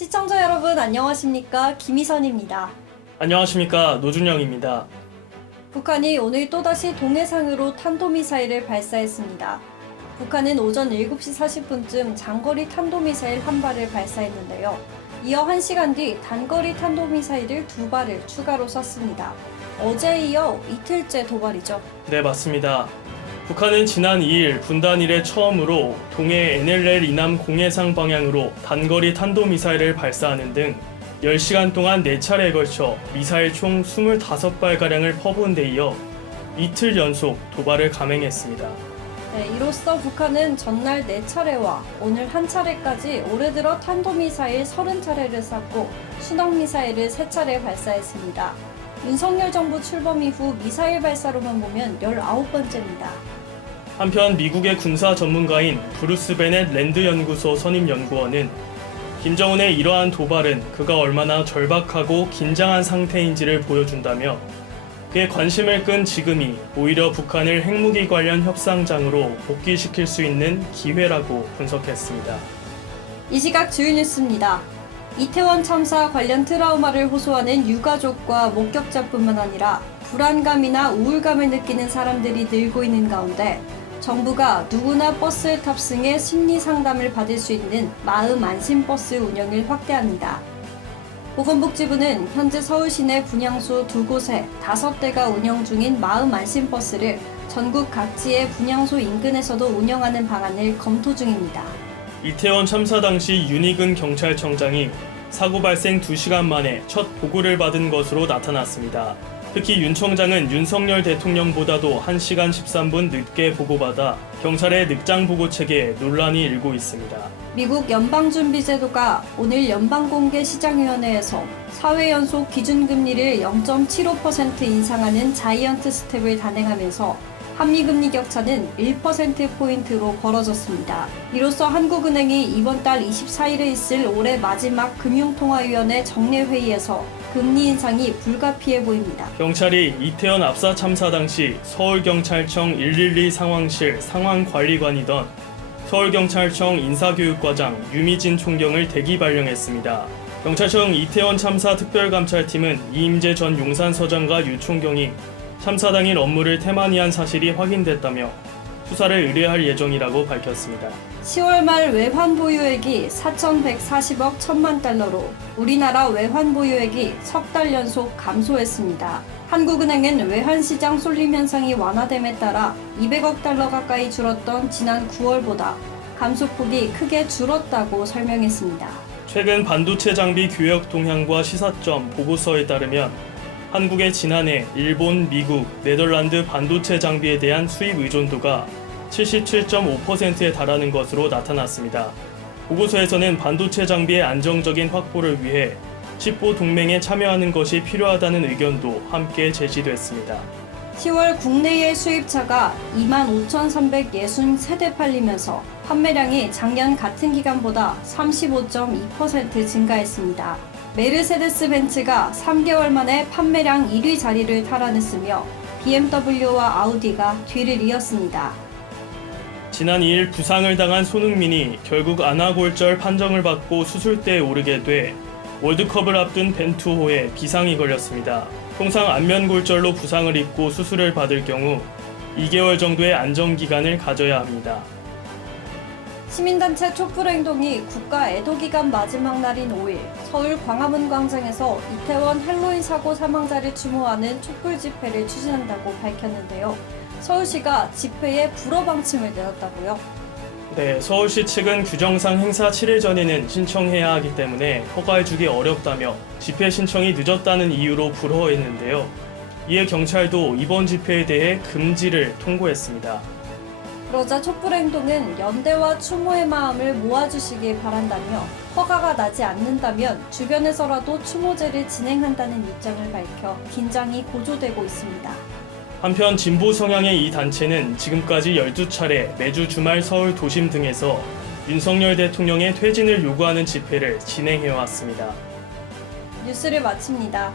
시청자 여러분 안녕하십니까? 김희선입니다. 안녕하십니까, 노준영입니다. 북한이 오늘 또다시 동해상으로 탄도미사일을 발사했습니다. 북한은 오전 7시 40분쯤 장거리 탄도미사일 한 발을 발사했는데요. 이어 1시간 뒤 단거리 탄도미사일을 2발을 추가로 쐈습니다. 어제에 이어 이틀째 도발이죠. 네, 맞습니다. 북한은 지난 2일 분단 이래 처음으로 동해 NLL 이남 공해상 방향으로 단거리 탄도미사일을 발사하는 등 10시간 동안 4차례에 걸쳐 미사일 총 25발가량을 퍼부은 데 이어 이틀 연속 도발을 감행했습니다. 네, 이로써 북한은 전날 4차례와 오늘 1차례까지 올해 들어 탄도미사일 30차례를 쐈고 순항미사일을 3차례 발사했습니다. 윤석열 정부 출범 이후 미사일 발사로만 보면 19번째입니다. 한편 미국의 군사 전문가인 브루스 베넷 랜드 연구소 선임 연구원은 김정은의 이러한 도발은 그가 얼마나 절박하고 긴장한 상태인지를 보여준다며 그의 관심을 끈 지금이 오히려 북한을 핵무기 관련 협상장으로 복귀시킬 수 있는 기회라고 분석했습니다. 이 시각 주요 뉴스입니다. 이태원 참사 관련 트라우마를 호소하는 유가족과 목격자뿐만 아니라 불안감이나 우울감을 느끼는 사람들이 늘고 있는 가운데 정부가 누구나 버스에 탑승해 심리 상담을 받을 수 있는 마음 안심 버스 운영을 확대합니다. 보건복지부는 현재 서울 시내 분향소 2곳에 5대가 운영 중인 마음 안심 버스를 전국 각지의 분향소 인근에서도 운영하는 방안을 검토 중입니다. 이태원 참사 당시 윤희근 경찰청장이 사고 발생 2시간 만에 첫 보고를 받은 것으로 나타났습니다. 특히 윤 청장은 윤석열 대통령보다도 1시간 13분 늦게 보고받아 경찰의 늑장 보고 체계에 논란이 일고 있습니다. 미국 연방준비제도가 오늘 연방공개시장위원회에서 4회 연속 기준금리를 0.75% 인상하는 자이언트 스텝을 단행하면서 한미금리 격차는 1%포인트로 벌어졌습니다. 이로써 한국은행이 이번 달 24일에 있을 올해 마지막 금융통화위원회 정례회의에서 금리 인상이 불가피해 보입니다. 경찰이 이태원 압사 참사 당시 서울경찰청 112 상황실 상황관리관이던 서울경찰청 인사교육과장 유미진 총경을 대기 발령했습니다. 경찰청 이태원 참사 특별감찰팀은 이임재 전 용산서장과 유 총경이 참사 당일 업무를 태만히한 사실이 확인됐다며 수사를 의뢰할 예정이라고 밝혔습니다. 10월 말 외환 보유액이 4,140억 1천만 달러로 우리나라 외환 보유액이 석 달 연속 감소했습니다. 한국은행은 외환시장 쏠림 현상이 완화됨에 따라 200억 달러 가까이 줄었던 지난 9월보다 감소폭이 크게 줄었다고 설명했습니다. 최근 반도체 장비 교역 동향과 시사점 보고서에 따르면 한국의 지난해 일본, 미국, 네덜란드 반도체 장비에 대한 수입 의존도가 77.5%에 달하는 것으로 나타났습니다. 보고서에서는 반도체 장비의 안정적인 확보를 위해 10보 동맹에 참여하는 것이 필요하다는 의견도 함께 제시됐습니다. 10월 국내외 수입차가 25,363대 팔리면서 판매량이 작년 같은 기간보다 35.2% 증가했습니다. 메르세데스 벤츠가 3개월 만에 판매량 1위 자리를 탈환했으며 BMW와 아우디가 뒤를 이었습니다. 지난 2일 부상을 당한 손흥민이 결국 안아골절 판정을 받고 수술대에 오르게 돼 월드컵을 앞둔 벤투호에 비상이 걸렸습니다. 통상 안면골절로 부상을 입고 수술을 받을 경우 2개월 정도의 안정기간을 가져야 합니다. 시민단체 촛불행동이 국가 애도기간 마지막 날인 5일 서울 광화문 광장에서 이태원 헬로윈 사고 사망자를 추모하는 촛불 집회를 추진한다고 밝혔는데요. 서울시가 집회에 불허 방침을 내놨다고요? 네, 서울시 측은 규정상 행사 7일 전에는 신청해야 하기 때문에 허가해주기 어렵다며 집회 신청이 늦었다는 이유로 불허했는데요. 이에 경찰도 이번 집회에 대해 금지를 통보했습니다. 그러자 촛불행동은 연대와 추모의 마음을 모아주시길 바란다며 허가가 나지 않는다면 주변에서라도 추모제를 진행한다는 입장을 밝혀 긴장이 고조되고 있습니다. 한편 진보 성향의 이 단체는 지금까지 12차례 매주 주말 서울 도심 등에서 윤석열 대통령의 퇴진을 요구하는 집회를 진행해왔습니다. 뉴스를 마칩니다.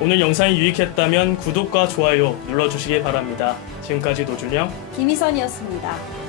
오늘 영상이 유익했다면 구독과 좋아요 눌러주시기 바랍니다. 지금까지 노준영, 김희선이었습니다.